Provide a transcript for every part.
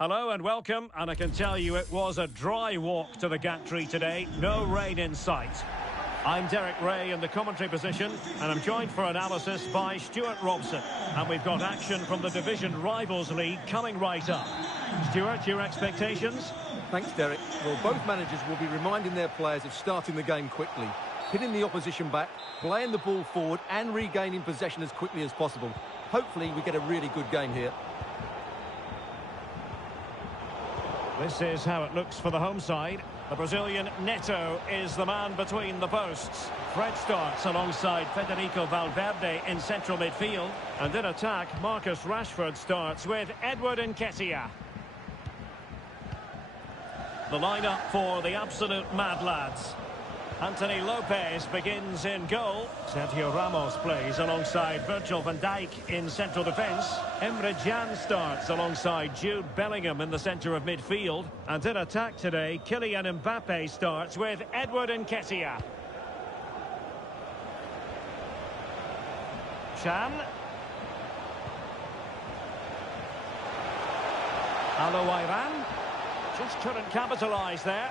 Hello and welcome, and I can tell you it was a dry walk to the gantry today, no rain in sight. I'm Derek Ray in the commentary position, and I'm joined for analysis by Stuart Robson. And we've got action from the Division Rivals League coming right up. Stuart, your expectations? Thanks, Derek. Well, both managers will be reminding their players of starting the game quickly, hitting the opposition back, playing the ball forward and regaining possession as quickly as possible. Hopefully we get a really good game here. This is how it looks for the home side. The Brazilian Neto is the man between the posts. Fred starts alongside Federico Valverde in central midfield. And in attack, Marcus Rashford starts with Edward Nketiah. The lineup for the absolute mad lads. Anthony Lopez begins in goal. Sergio Ramos plays alongside Virgil van Dijk in central defence. Emre Can starts alongside Jude Bellingham in the centre of midfield. And in attack today, Kylian Mbappe starts with Edward Nketiah. Can. Aloiran. Just couldn't capitalise there.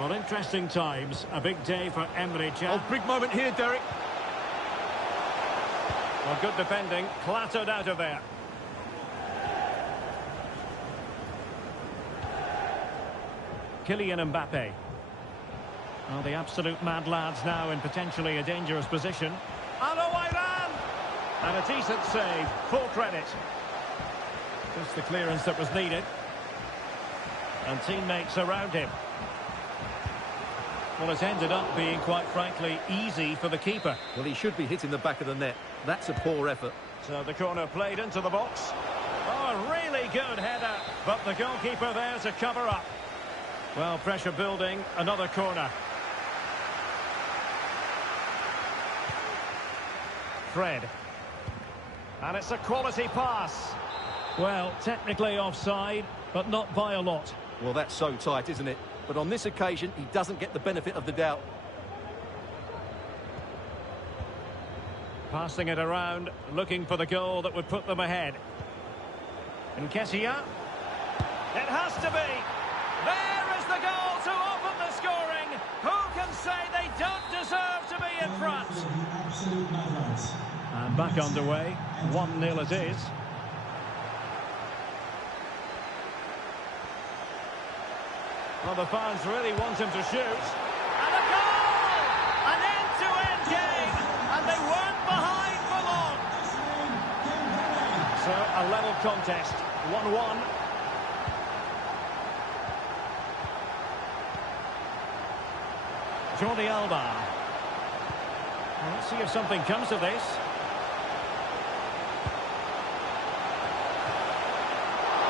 Well, interesting times. A big day for Emre Can. Oh, big moment here, Derek. Well, good defending. Clattered out of there. Kylian Mbappe. Well, the absolute mad lads now in potentially a dangerous position. Aloiran! And a decent save. Full credit. Just the clearance that was needed. And teammates around him. Well, it's ended up being, quite frankly, easy for the keeper. Well, he should be hitting the back of the net. That's a poor effort. So the corner played into the box. Oh, really good header. But the goalkeeper there to cover up. Well, pressure building. Another corner. Fred. And it's a quality pass. Well, technically offside, but not by a lot. Well, that's so tight, isn't it? But on this occasion, he doesn't get the benefit of the doubt. Passing it around, looking for the goal that would put them ahead. Nketiah. It has to be. There is the goal to open the scoring. Who can say they don't deserve to be in front? And back underway. 1-0 it is. Well, the fans really want him to shoot. And a goal! An end-to-end game! And they weren't behind for long. So, a level contest. 1-1. Jordi Alba. Well, let's see if something comes of this.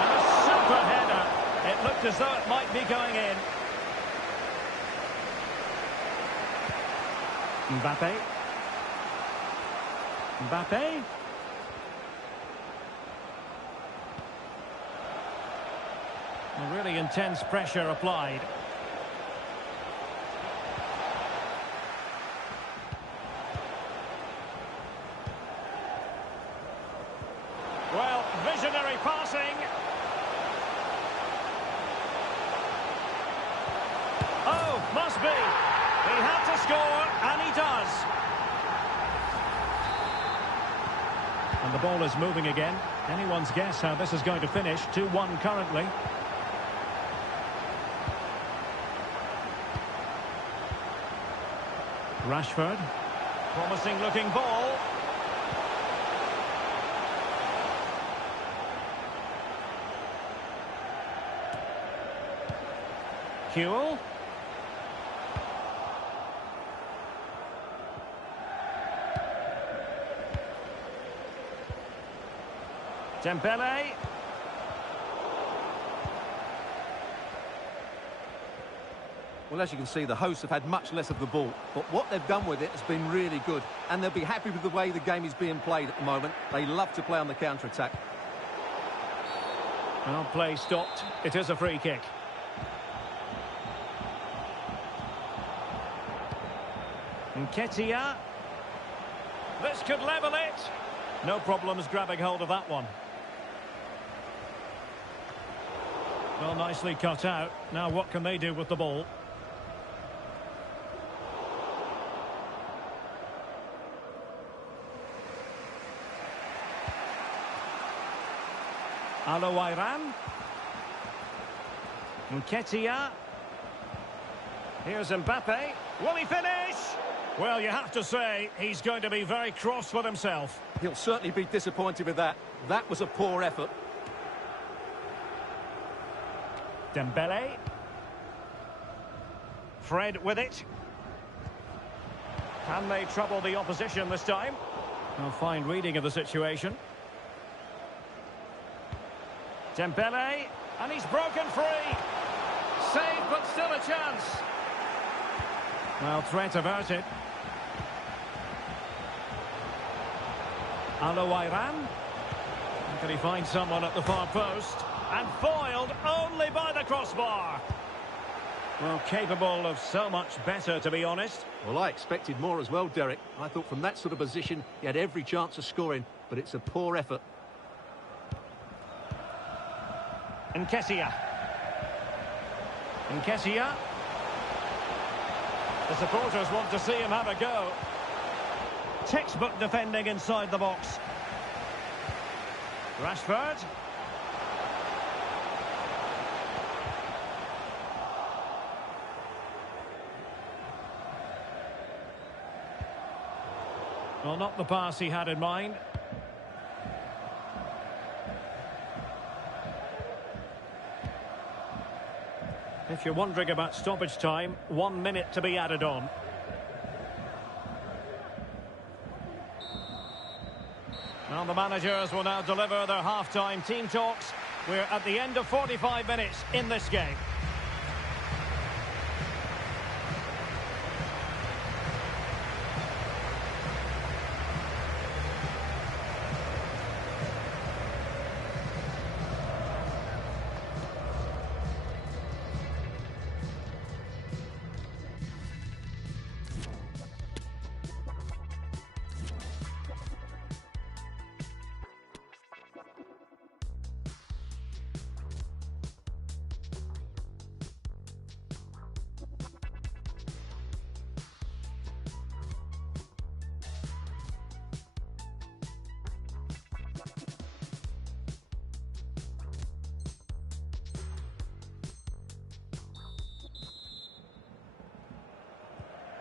And a super header. It looked as though it might be going in. Mbappe. Mbappe. A really intense pressure applied. Well, visionary passing. Oh, must be. He had to score, and he does. And the ball is moving again. Anyone's guess how this is going to finish. 2-1 currently. Rashford. Promising looking ball. Huel. Dembele. Well, as you can see, the hosts have had much less of the ball, but what they've done with it has been really good, and they'll be happy with the way the game is being played at the moment. They love to play on the counter-attack. Well, play stopped. It is a free kick. Nketiah. This could level it. No problems grabbing hold of that one. Well, nicely cut out. Now what can they do with the ball? Alowairan. Nketiah. Here's Mbappe. Will he finish? Well, you have to say, he's going to be very cross with himself. He'll certainly be disappointed with that. That was a poor effort. Dembele. Fred with it. Can they trouble the opposition this time? A fine reading of the situation. Dembele, and he's broken free. Saved, but still a chance. Well, threat averted. Alowairan. Can he find someone at the far post? And foiled only by the crossbar. Well, capable of so much better, to be honest. Well, I expected more as well, Derek. I thought from that sort of position, he had every chance of scoring, but it's a poor effort. Nketiah. Nketiah. The supporters want to see him have a go. Textbook defending inside the box. Rashford. Well, not the pass he had in mind. If you're wondering about stoppage time, 1 minute to be added on. Well, the managers will now deliver their half-time team talks. We're at the end of 45 minutes in this game.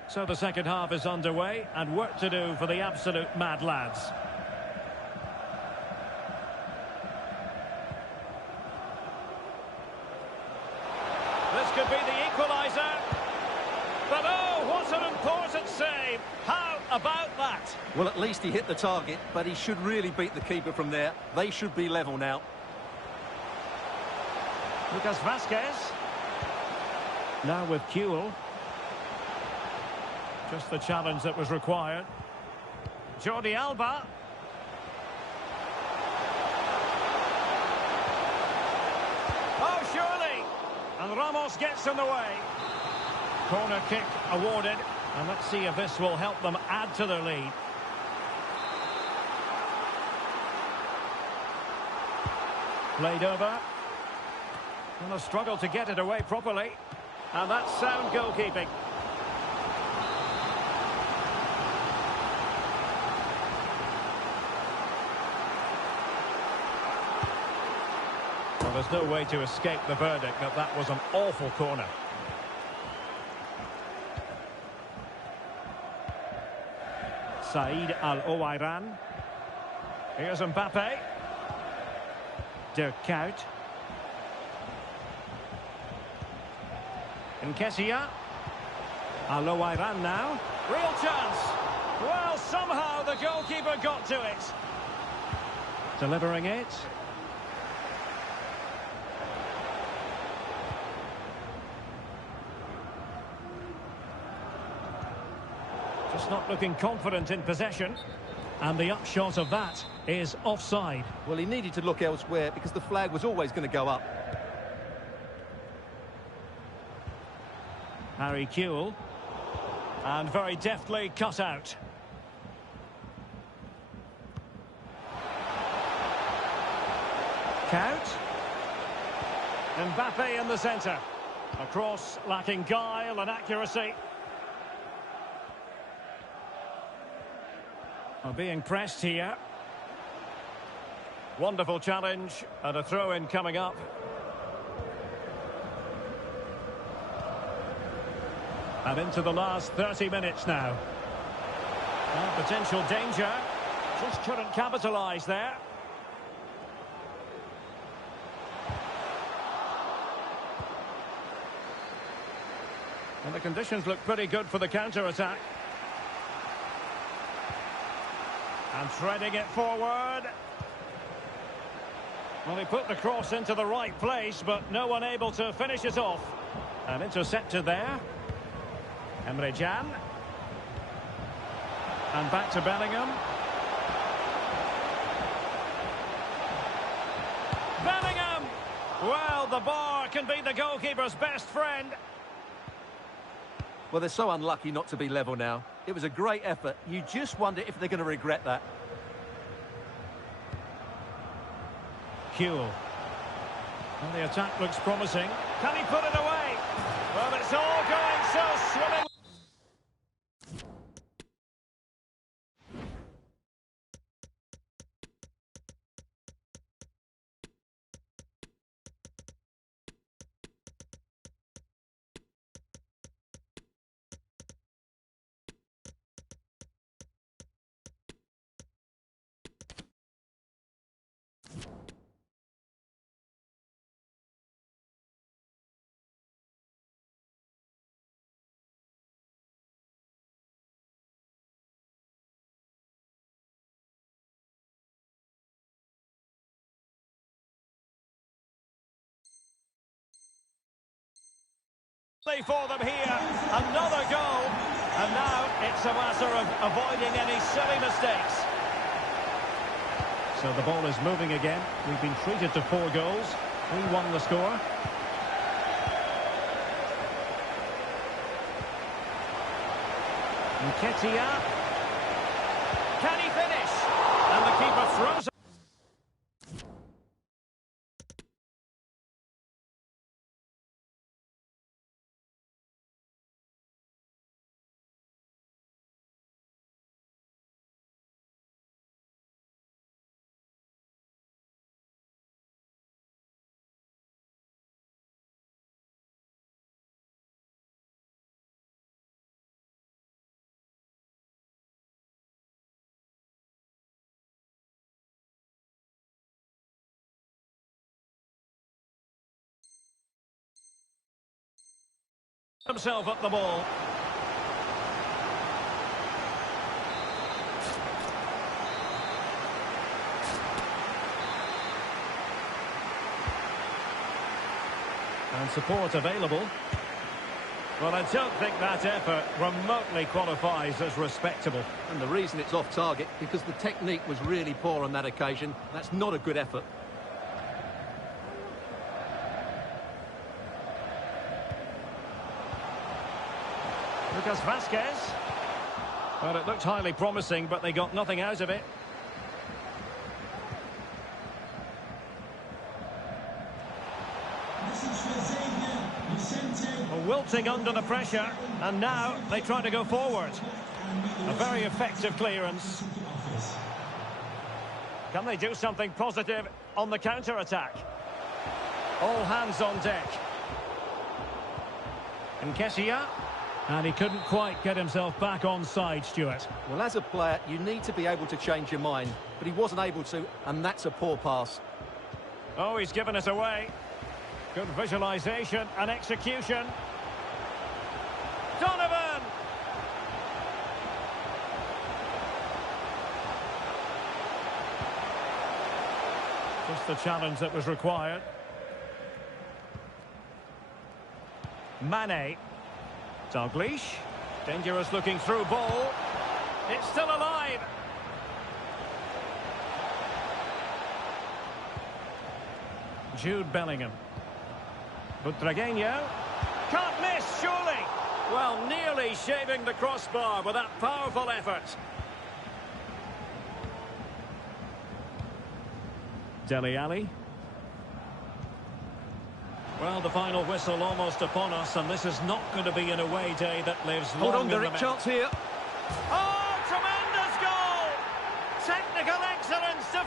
So the second half is underway and work to do for the absolute mad lads. This could be the equaliser. But oh, what an important save. How about that? Well, at least he hit the target, but he should really beat the keeper from there. They should be level now. Lucas Vazquez. Now with Kewell. Just the challenge that was required. Jordi Alba. Oh, surely! And Ramos gets in the way. Corner kick awarded. And let's see if this will help them add to their lead. Played over. And a struggle to get it away properly. And that's sound goalkeeping. Well, there's no way to escape the verdict that that was an awful corner. Saïd Al-Owairan. Here's Mbappe. Dirk Kuyt. Nketiah. Al-Owairan now. Real chance. Well, somehow the goalkeeper got to it. Delivering it. Just not looking confident in possession. And the upshot of that is offside. Well, he needed to look elsewhere because the flag was always going to go up. Harry Kewell. And very deftly cut out. Kuyt. Mbappe in the centre. A cross lacking guile and accuracy. Well, being pressed here. Wonderful challenge and a throw-in coming up. And into the last 30 minutes now. Well, potential danger. Just couldn't capitalise there. And the conditions look pretty good for the counter-attack. And threading it forward. Well, he put the cross into the right place, but no one able to finish it off. And intercepted there. Emre Can. And back to Bellingham. Bellingham! Well, the bar can be the goalkeeper's best friend. Well, they're so unlucky not to be level now. It was a great effort. You just wonder if they're going to regret that. Kuhl. Well, the attack looks promising. Can he put it away? Well, it's all going so swimming. For them here, another goal, and now it's a matter of avoiding any silly mistakes. So the ball is moving again. We've been treated to 4 goals. 3-1 the score. Nketiah. Can he finish? And the keeper throws it. Himself at the ball. And support available. Well, I don't think that effort remotely qualifies as respectable. And the reason it's off target, because the technique was really poor on that occasion. That's not a good effort. Lucas Vazquez. Well, it looked highly promising, but they got nothing out of it. Wilting under the pressure, and now they try to go forward. A very effective clearance. Can they do something positive on the counter-attack? All hands on deck. Nketiah. And he couldn't quite get himself back on side, Stuart. Well, as a player, you need to be able to change your mind, but he wasn't able to, and that's a poor pass. Oh, he's given it away. Good visualisation and execution. Donovan! Just the challenge that was required. Mane. Dalglish. Dangerous looking through ball. It's still alive. Jude Bellingham. Butragueño. Can't miss, surely. Well, nearly shaving the crossbar with that powerful effort. Dele Alli. Well, the final whistle almost upon us, and this is not going to be an away day that lives Hold long on, in the Derek, memory. chance here. Oh, tremendous goal! Technical excellence to...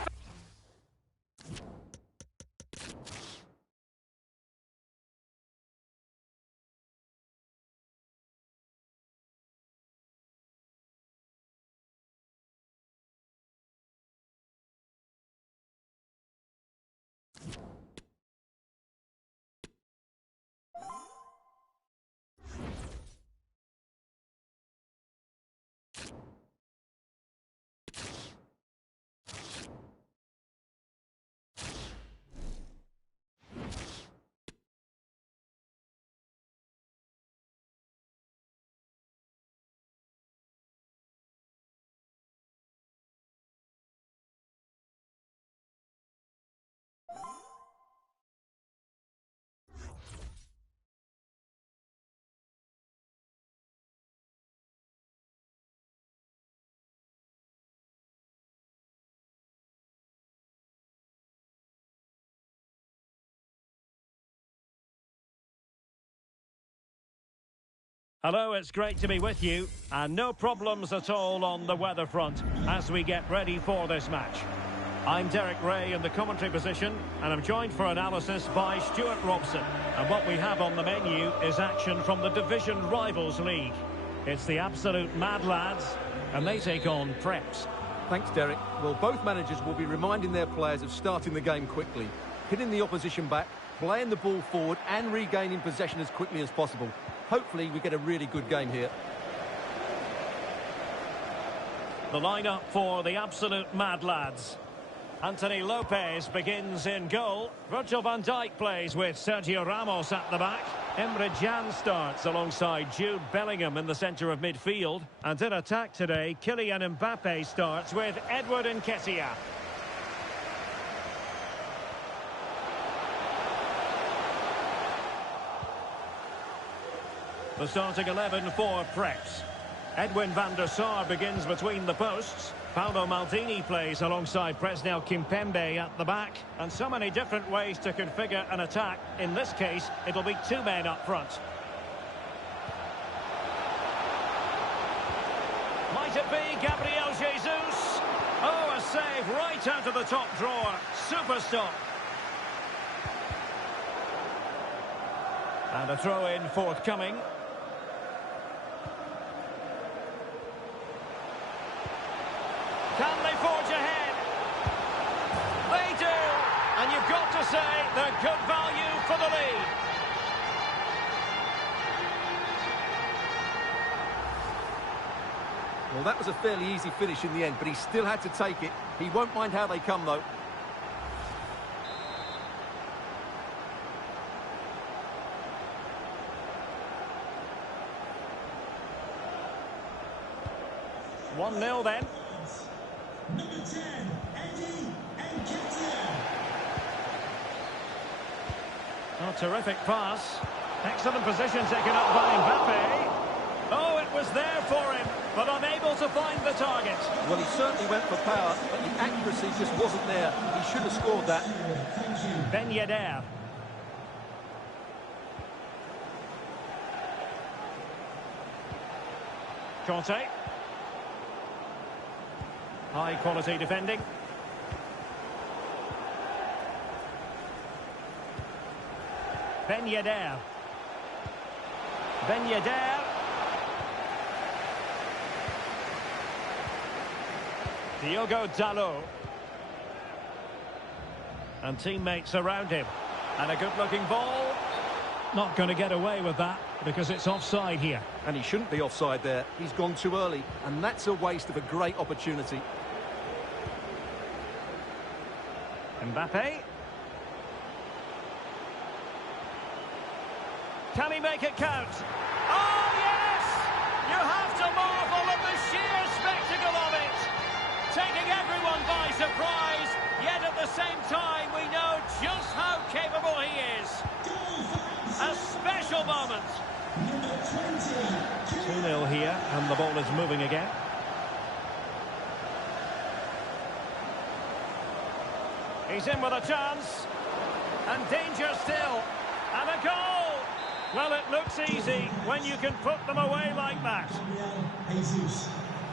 Hello, it's great to be with you, and no problems at all on the weather front as we get ready for this match. I'm Derek Ray in the commentary position, and I'm joined for analysis by Stuart Robson. And what we have on the menu is action from the Division Rivals League. It's the absolute Mad Lads, and they take on Preps. Thanks, Derek. Well, both managers will be reminding their players of starting the game quickly, hitting the opposition back, playing the ball forward and regaining possession as quickly as possible. Hopefully we get a really good game here. The lineup for the absolute Mad Lads. Anthony Lopez begins in goal. Virgil van Dijk plays with Sergio Ramos at the back. Emre Can starts alongside Jude Bellingham in the centre of midfield. And in attack today, Kylian Mbappe starts with Edward Nketiah. The starting 11 for Preps. Edwin van der Sar begins between the posts. Paolo Maldini plays alongside Presnel Kimpembe at the back. And so many different ways to configure an attack. In this case, it'll be two men up front. Might it be Gabriel Jesus? Oh, a save right out of the top drawer. Super stop. And a throw-in forthcoming. Can they forge ahead? They do! And you've got to say they're good value for the lead. Well, that was a fairly easy finish in the end, but he still had to take it. He won't mind how they come, though. One 0 then. Number 10, Eddie Nketiah. Oh, terrific pass. Excellent position taken up by Mbappe. Oh, it was there for him, but unable to find the target. Well, he certainly went for power, but the accuracy just wasn't there. He should have scored that. Ben Yedder. Conte. High quality defending. Ben Yedder. Ben Yedder. Diogo Dalot. And teammates around him. And a good-looking ball. Not going to get away with that because it's offside here. And he shouldn't be offside there. He's gone too early, and that's a waste of a great opportunity. Mbappe. Can he make it count? Oh, yes! You have to marvel at the sheer spectacle of it. Taking everyone by surprise, yet at the same time we know just how capable he is. A special moment. 2-0 here, and the ball is moving again. He's in with a chance. And danger still. And a goal! Well, it looks easy when you can put them away like that. Jesus.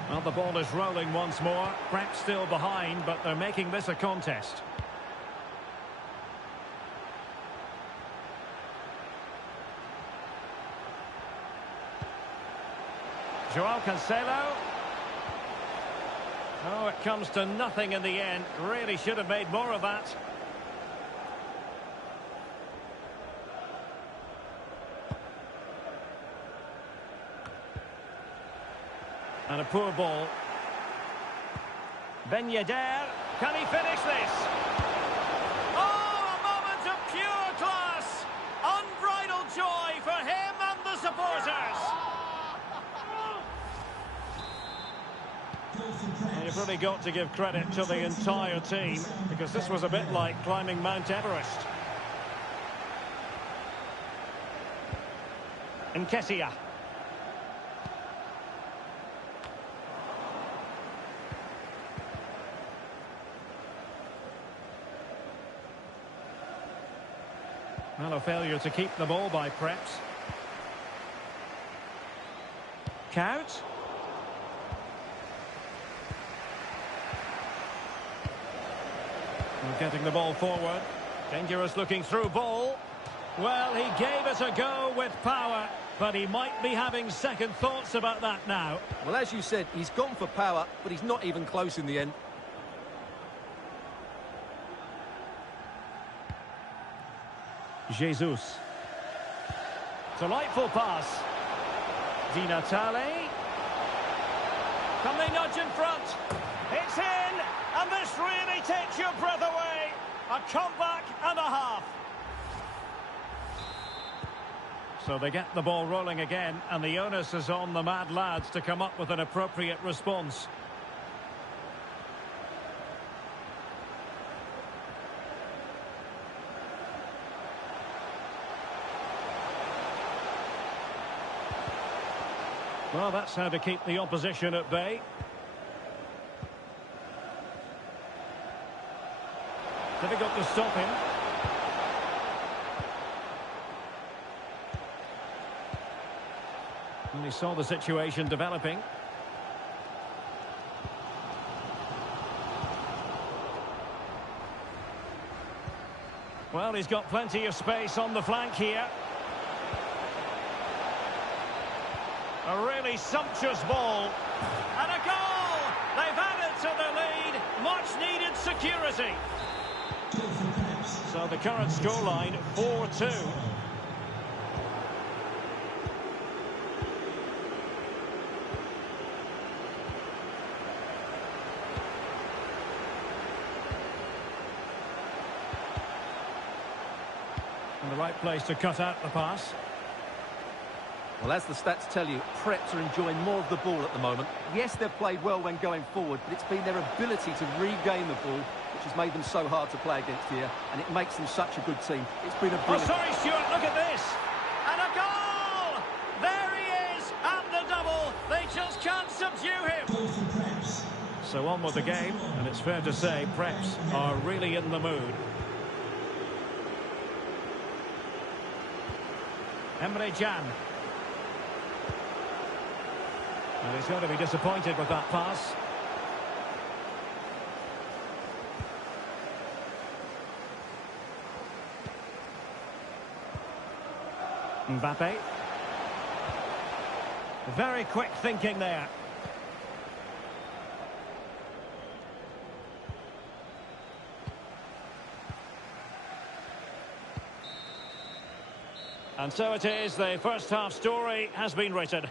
Well, the ball is rolling once more. Prep still behind, but they're making this a contest. Joao Cancelo. Oh, it comes to nothing in the end. Really should have made more of that. And a poor ball. Ben Yedder. Can he finish this? Oh, a moment of pure class. Unbridled joy for him and the supporters. And you've really got to give credit to the entire team, because this was a bit like climbing Mount Everest. Nketiah. Well, a failure to keep the ball by Preps. Couch. And getting the ball forward. Dangerous looking through ball. Well, he gave it a go with power, but he might be having second thoughts about that now. Well, as you said, he's gone for power, but he's not even close in the end. Jesus. Delightful pass. Di Natale. Can they nudge in front? It's in, and this really takes your breath away. A comeback and a half. So they get the ball rolling again, and the onus is on the Mad Lads to come up with an appropriate response. Well, that's how to keep the opposition at bay. Difficult to stop him. And he saw the situation developing. Well, he's got plenty of space on the flank here. A really sumptuous ball. And a goal! They've added to the lead. Much needed security. So the current scoreline, 4-2. And the right place to cut out the pass. Well, as the stats tell you, Preps are enjoying more of the ball at the moment. Yes, they've played well when going forward, but it's been their ability to regain the ball which has made them so hard to play against here, and it makes them such a good team. It's been a brilliant... Oh, sorry, Stuart, look at this! And a goal! There he is, at the double. They just can't subdue him. So on with the game, and it's fair to say Preps are really in the mood. Emre Can. And he's going to be disappointed with that pass. Mbappe. Very quick thinking there. And so it is, the first half story has been written.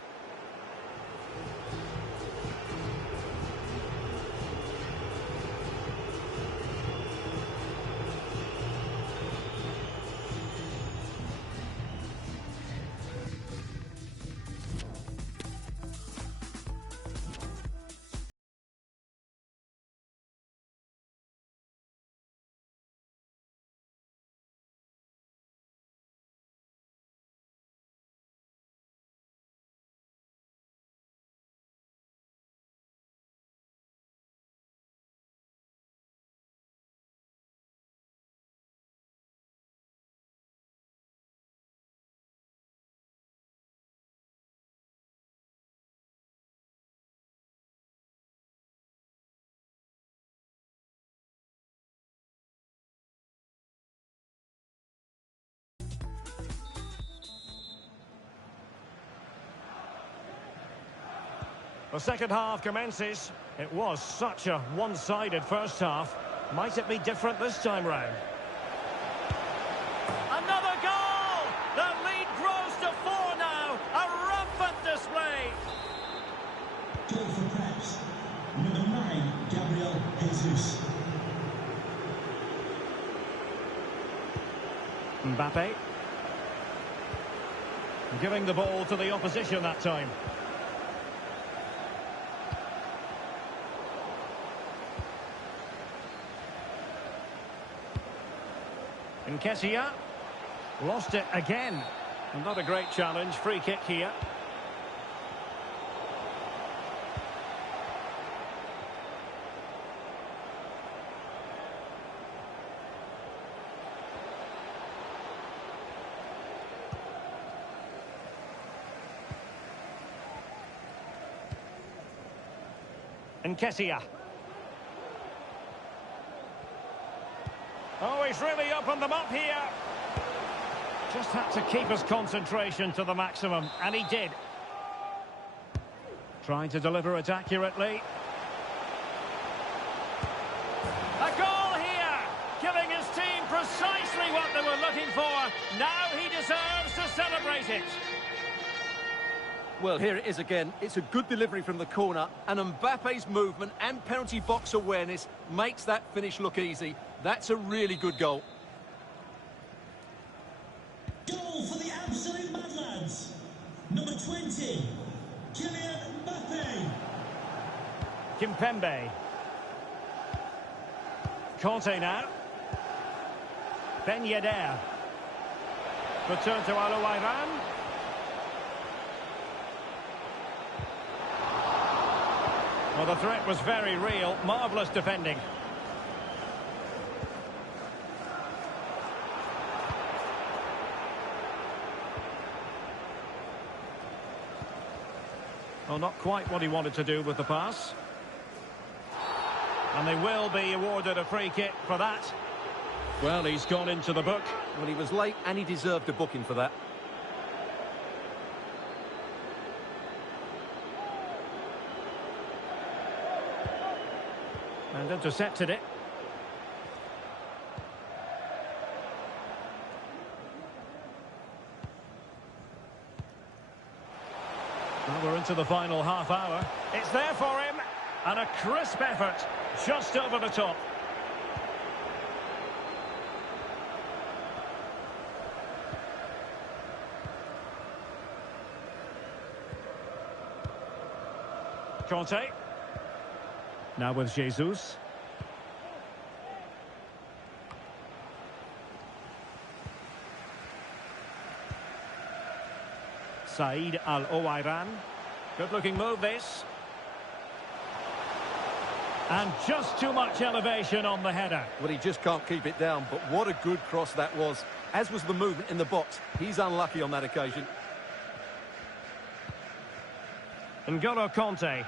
The second half commences. It was such a one-sided first half. Might it be different this time round? Another goal! The lead grows to 4 now. A rampant display. Goal for Preps. Number 9, Gabriel Jesus. Mbappe. Giving the ball to the opposition that time. Nketiah lost it again. Not a great challenge. Free kick here. Nketiah. Oh, he's really opened them up here. Just had to keep his concentration to the maximum, and he did. Trying to deliver it accurately. A goal here, giving his team precisely what they were looking for. Now he deserves to celebrate it. Well, here it is again. It's a good delivery from the corner, and Mbappe's movement and penalty box awareness makes that finish look easy. That's a really good goal. Goal for the absolute Mad Lads. Number 20, Kylian Mbappe. Kimpembe. Conte now. Ben Yedder. Return to Alouairan. Well, the threat was very real. Marvellous defending. Well, not quite what he wanted to do with the pass. And they will be awarded a free kick for that. Well, he's gone into the book. Well, he was late and he deserved a booking for that. And intercepted it. Well, we're into the final half hour. It's there for him. And a crisp effort just over the top. Conte. Now with Jesus. Said Al-Owairan. Good-looking move, this. And just too much elevation on the header. Well, he just can't keep it down, but what a good cross that was. As was the movement in the box. He's unlucky on that occasion. N'Golo Conte.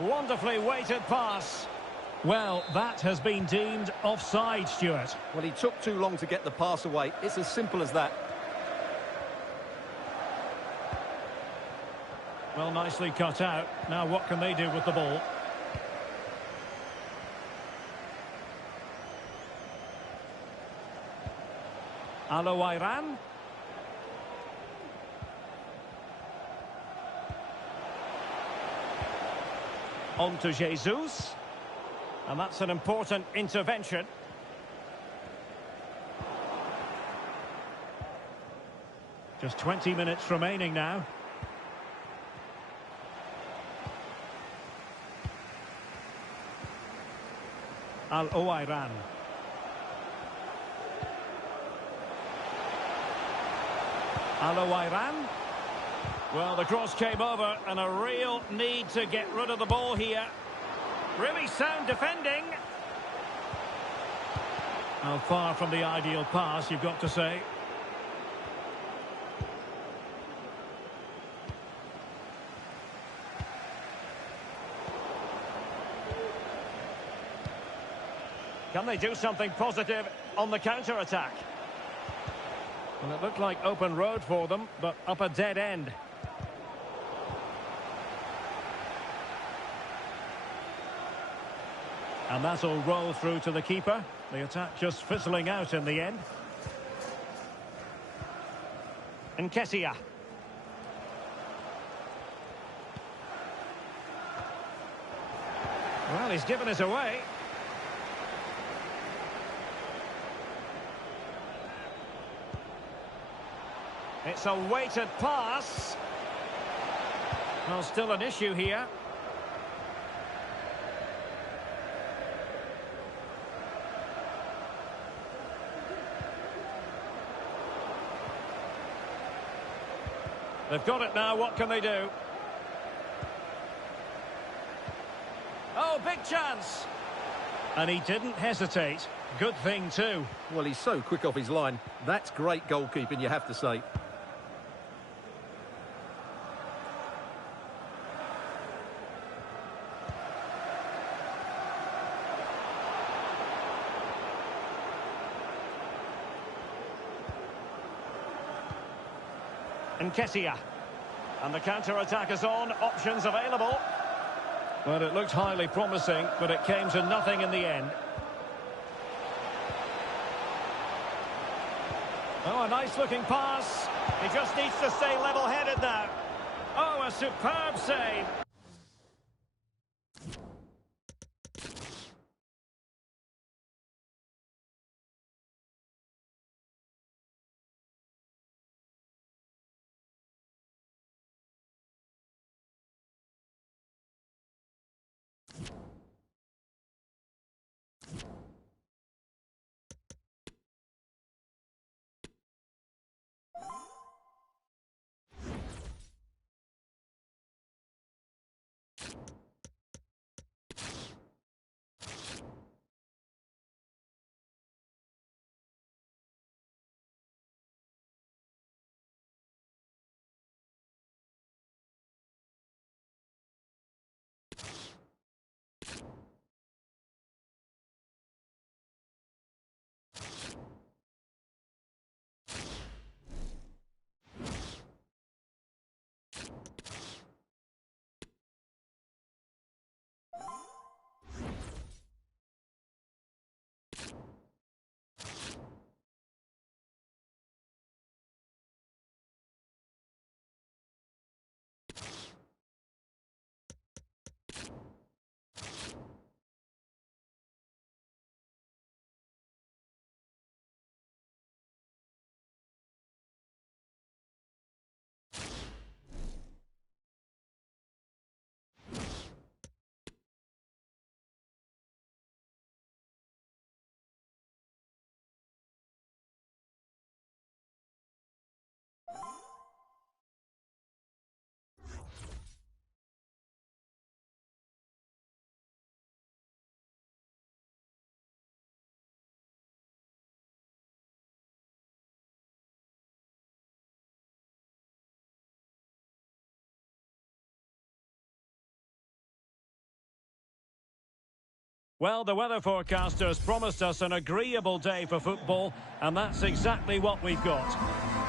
Wonderfully weighted pass. Well, that has been deemed offside, Stuart. Well, he took too long to get the pass away. It's as simple as that. Well, nicely cut out. Now what can they do with the ball? Alouairan. On to Jesus. And that's an important intervention. Just 20 minutes remaining now. Al-Owairan. Al-Owairan. Well, the cross came over and a real need to get rid of the ball here. Really sound defending. Well, far from the ideal pass, you've got to say. Can they do something positive on the counter-attack? Well, it looked like open road for them, but up a dead end. And that'll roll through to the keeper. The attack just fizzling out in the end. And Kessia. Well, he's given it away. It's a weighted pass. Well, still an issue here. They've got it now, what can they do? Oh, big chance! And he didn't hesitate. Good thing too. Well, he's so quick off his line. That's great goalkeeping, you have to say. And Kessia. And the counter-attack is on. Options available. Well, it looked highly promising, but it came to nothing in the end. Oh, a nice-looking pass. He just needs to stay level-headed now. Oh, a superb save. Well, the weather forecasters promised us an agreeable day for football, and that's exactly what we've got.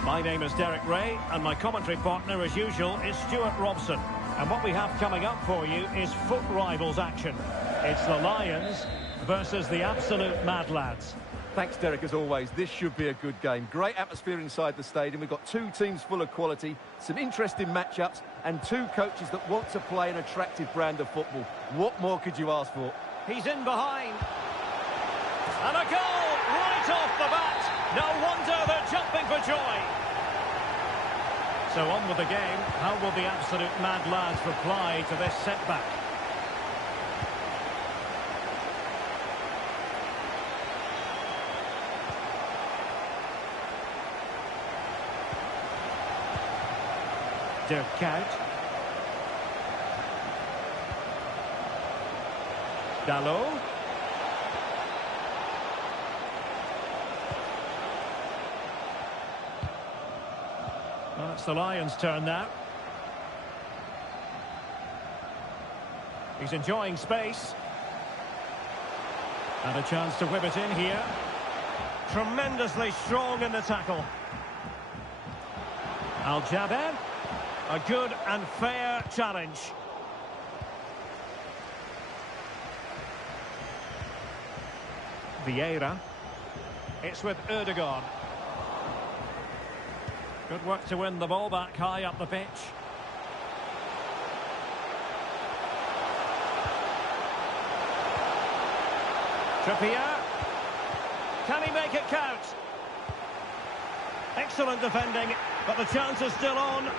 My name is Derek Ray, and my commentary partner, as usual, is Stuart Robson. And what we have coming up for you is foot rivals action. It's the Lions versus the absolute Mad Lads. Thanks, Derek, as always. This should be a good game. Great atmosphere inside the stadium. We've got two teams full of quality, some interesting matchups, and two coaches that want to play an attractive brand of football. What more could you ask for? He's in behind. And a goal right off the bat. No wonder they're jumping for joy. So on with the game. How will the absolute Mad Lads reply to this setback? Dirk Kuyt. Dalot. Well, it's the Lions' turn now. He's enjoying space. And a chance to whip it in here. Tremendously strong in the tackle. Al-Jaber. A good and fair challenge. Vieira. It's with Erdogan. Good work to win the ball back high up the pitch. Trippier. Can he make it count? Excellent defending, but the chance is still on.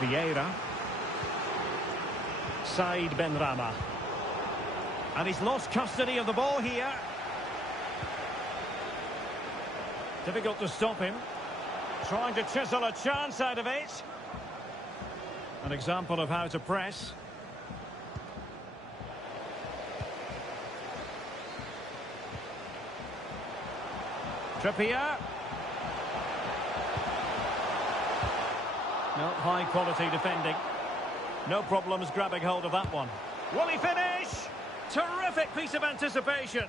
Vieira. Said Benrahma. And he's lost custody of the ball here. Difficult to stop him. Trying to chisel a chance out of it. An example of how to press. Trippier. No, high quality defending. No problems grabbing hold of that one. Will he finish? Terrific piece of anticipation.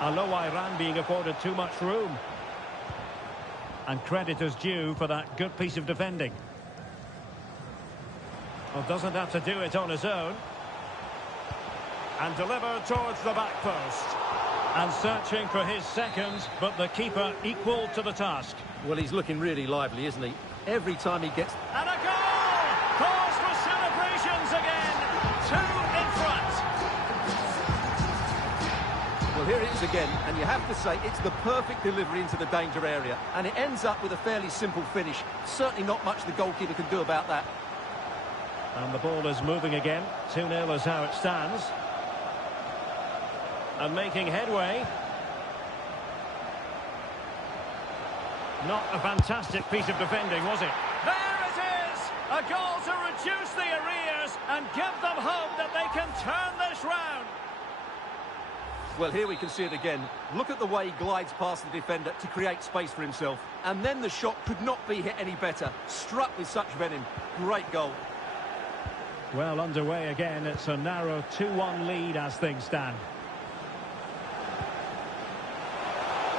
Iran being afforded too much room. And credit is due for that good piece of defending. Well, doesn't have to do it on his own. And delivered towards the back post. And searching for his second, but the keeper equal to the task. Well, he's looking really lively, isn't he? Every time he gets... And a goal! Cause for celebrations again. 2 in front. Well, here it is again, and you have to say it's the perfect delivery into the danger area. And it ends up with a fairly simple finish. Certainly not much the goalkeeper can do about that. And the ball is moving again. 2-0 is how it stands. And making headway. Not a fantastic piece of defending, was it? There it is! A goal to reduce the arrears and give them hope that they can turn this round. Well, here we can see it again. Look at the way he glides past the defender to create space for himself. And then the shot could not be hit any better. Struck with such venom. Great goal. Well, underway again. It's a narrow 2-1 lead as things stand.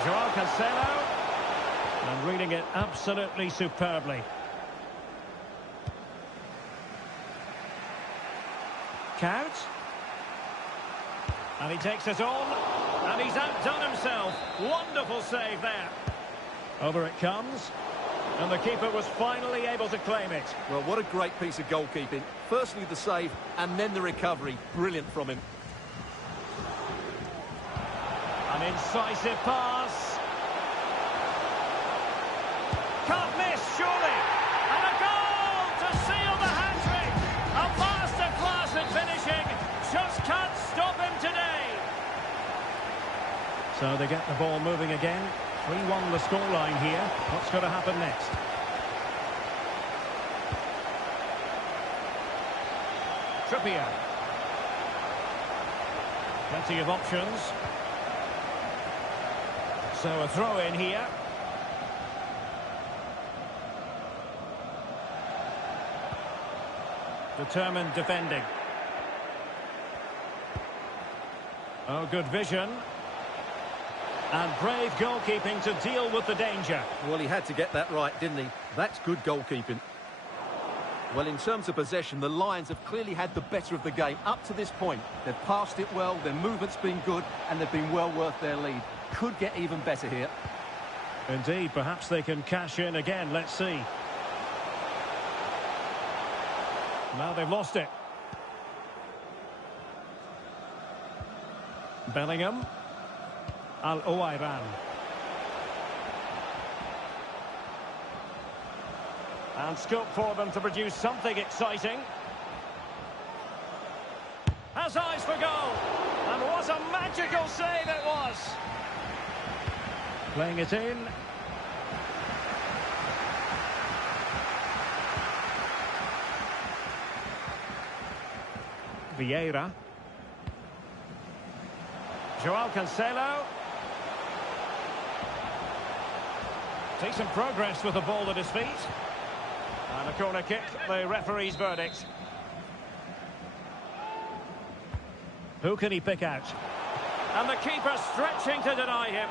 Joao Cancelo. And reading it absolutely superbly. Count. And he takes it on. And he's outdone himself. Wonderful save there. Over it comes. And the keeper was finally able to claim it. Well, what a great piece of goalkeeping. Firstly the save, and then the recovery. Brilliant from him. An incisive pass. Can't miss, surely. And a goal to seal the hat-trick. A masterclass in finishing. Just can't stop him today. So they get the ball moving again. 3-1 the scoreline here. What's going to happen next? Trippier. Plenty of options. So a throw in here. Determined defending. Oh, good vision. And brave goalkeeping to deal with the danger. Well, he had to get that right, didn't he? That's good goalkeeping. Well, in terms of possession, the Lions have clearly had the better of the game up to this point. They've passed it well, their movement's been good, and they've been well worth their lead. Could get even better here. Indeed, perhaps they can cash in again. Let's see. Now they've lost it. Bellingham. Al-Owairan. And scope for them to produce something exciting. Has eyes for goal. And what a magical save it was. Playing it in. Vieira. Joao Cancelo. Decent progress with the ball at his feet. And a corner kick, the referee's verdict. Who can he pick out? And the keeper stretching to deny him.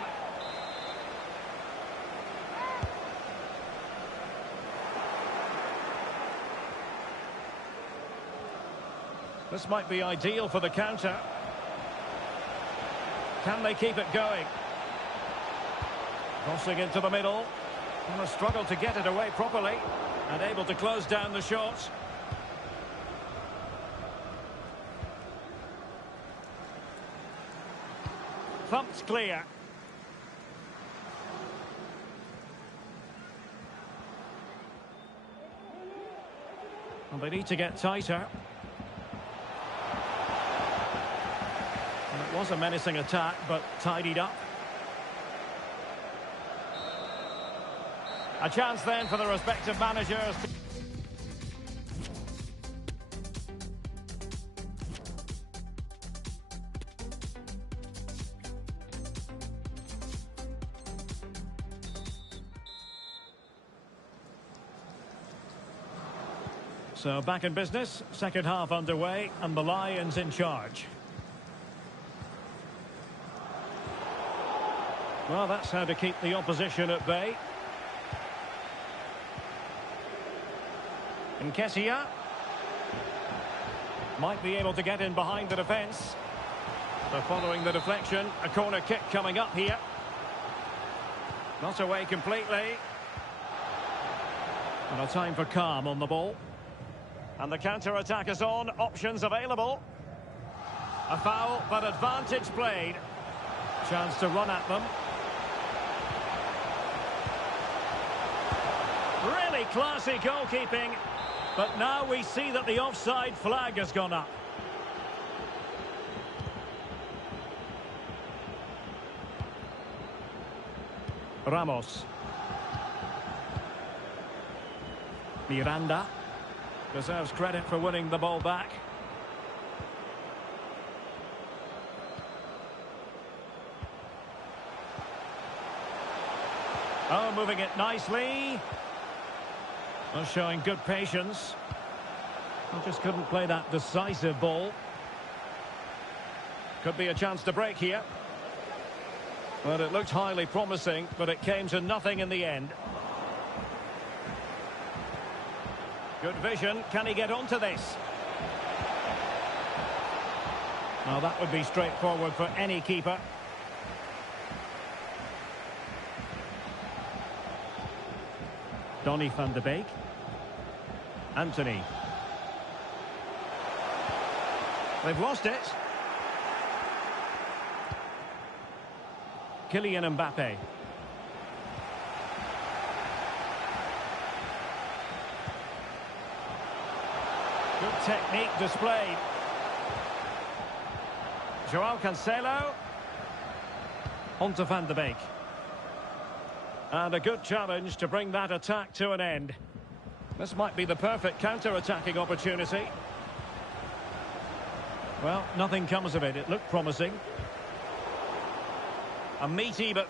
This might be ideal for the counter. Can they keep it going? Crossing into the middle. And a struggle to get it away properly. And able to close down the shot. Thumped clear. And they need to get tighter. And it was a menacing attack, but tidied up. A chance then for the respective managers. So back in business, second half underway, and the Lions in charge. Well, that's how to keep the opposition at bay. Nketiah might be able to get in behind the defence. So following the deflection, a corner kick coming up here. Not away completely. And a time for calm on the ball. And the counter-attack is on, options available. A foul, but advantage played. Chance to run at them. Really classy goalkeeping. But now we see that the offside flag has gone up. Ramos. Miranda deserves credit for winning the ball back. Oh, moving it nicely. Well, showing good patience. I just couldn't play that decisive ball. Could be a chance to break here. But it looked highly promising, but it came to nothing in the end. Good vision. Can he get onto this? Well, that would be straightforward for any keeper. Donny van de Beek. Anthony. They've lost it. Kylian Mbappe. Good technique displayed. Joao Cancelo. Onto Van de Beek. And a good challenge to bring that attack to an end. This might be the perfect counter-attacking opportunity. Well, nothing comes of it. It looked promising. A meaty but...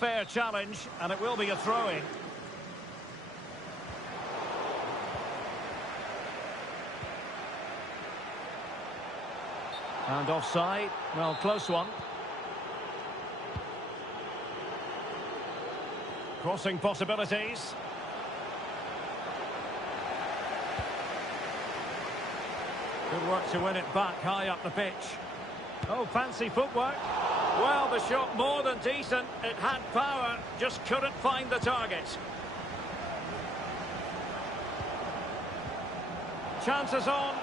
fair challenge, and it will be a throw-in. And offside. Well, close one. Crossing possibilities. Good work to win it back high up the pitch. Oh, fancy footwork. Well, the shot more than decent. It had power, just couldn't find the target. Chances on.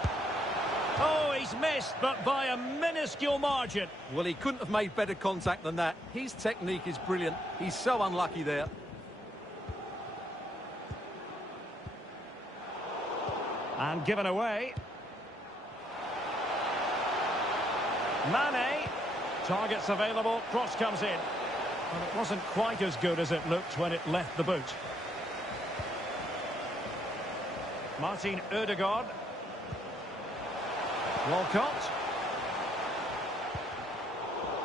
Oh, he's missed, but by a minuscule margin. Well, he couldn't have made better contact than that. His technique is brilliant. He's so unlucky there. And given away. Mane. Targets available. Cross comes in. Well, it wasn't quite as good as it looked when it left the boot. Martin Ødegaard. Walcott.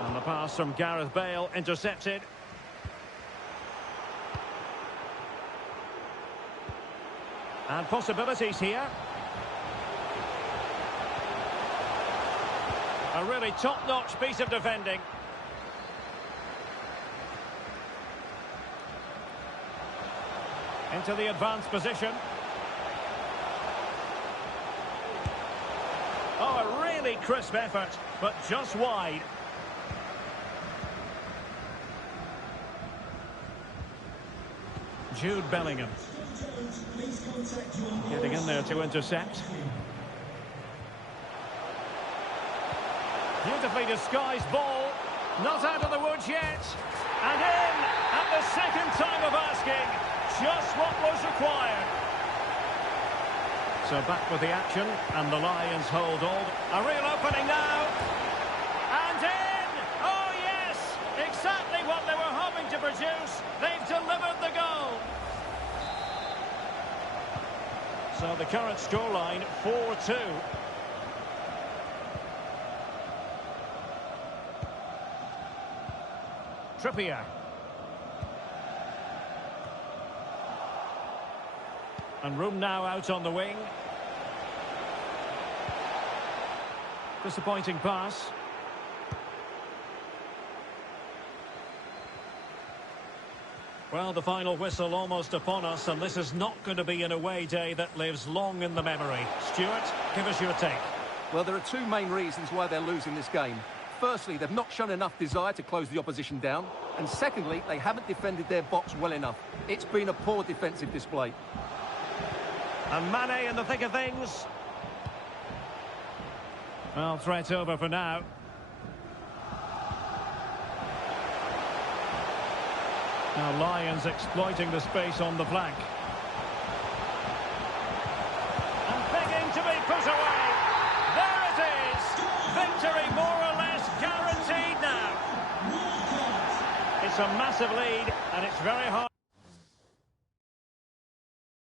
And the pass from Gareth Bale intercepted. And possibilities here. A really top-notch piece of defending. Into the advanced position. Oh, a really crisp effort, but just wide. Jude Bellingham. Getting in there to intercept. Beautifully disguised ball. Not out of the woods yet. And in at the second time of asking. Just what was required. So back with the action. And the Lions hold on. A real opening now. And in! Oh yes! Exactly what they were hoping to produce. They've delivered the goal. So the current scoreline, 4-2. Trippier. And room now out on the wing. Disappointing pass. Well, the final whistle almost upon us, and this is not going to be an away day that lives long in the memory. Stuart, give us your take. Well, there are two main reasons why they're losing this game. Firstly, they've not shown enough desire to close the opposition down. And secondly, they haven't defended their box well enough. It's been a poor defensive display. And Mane in the thick of things. Well, threat over for now. Now Lions exploiting the space on the flank. And begging to be put away. There it is. Victory more or less guaranteed now. It's a massive lead and it's very hard.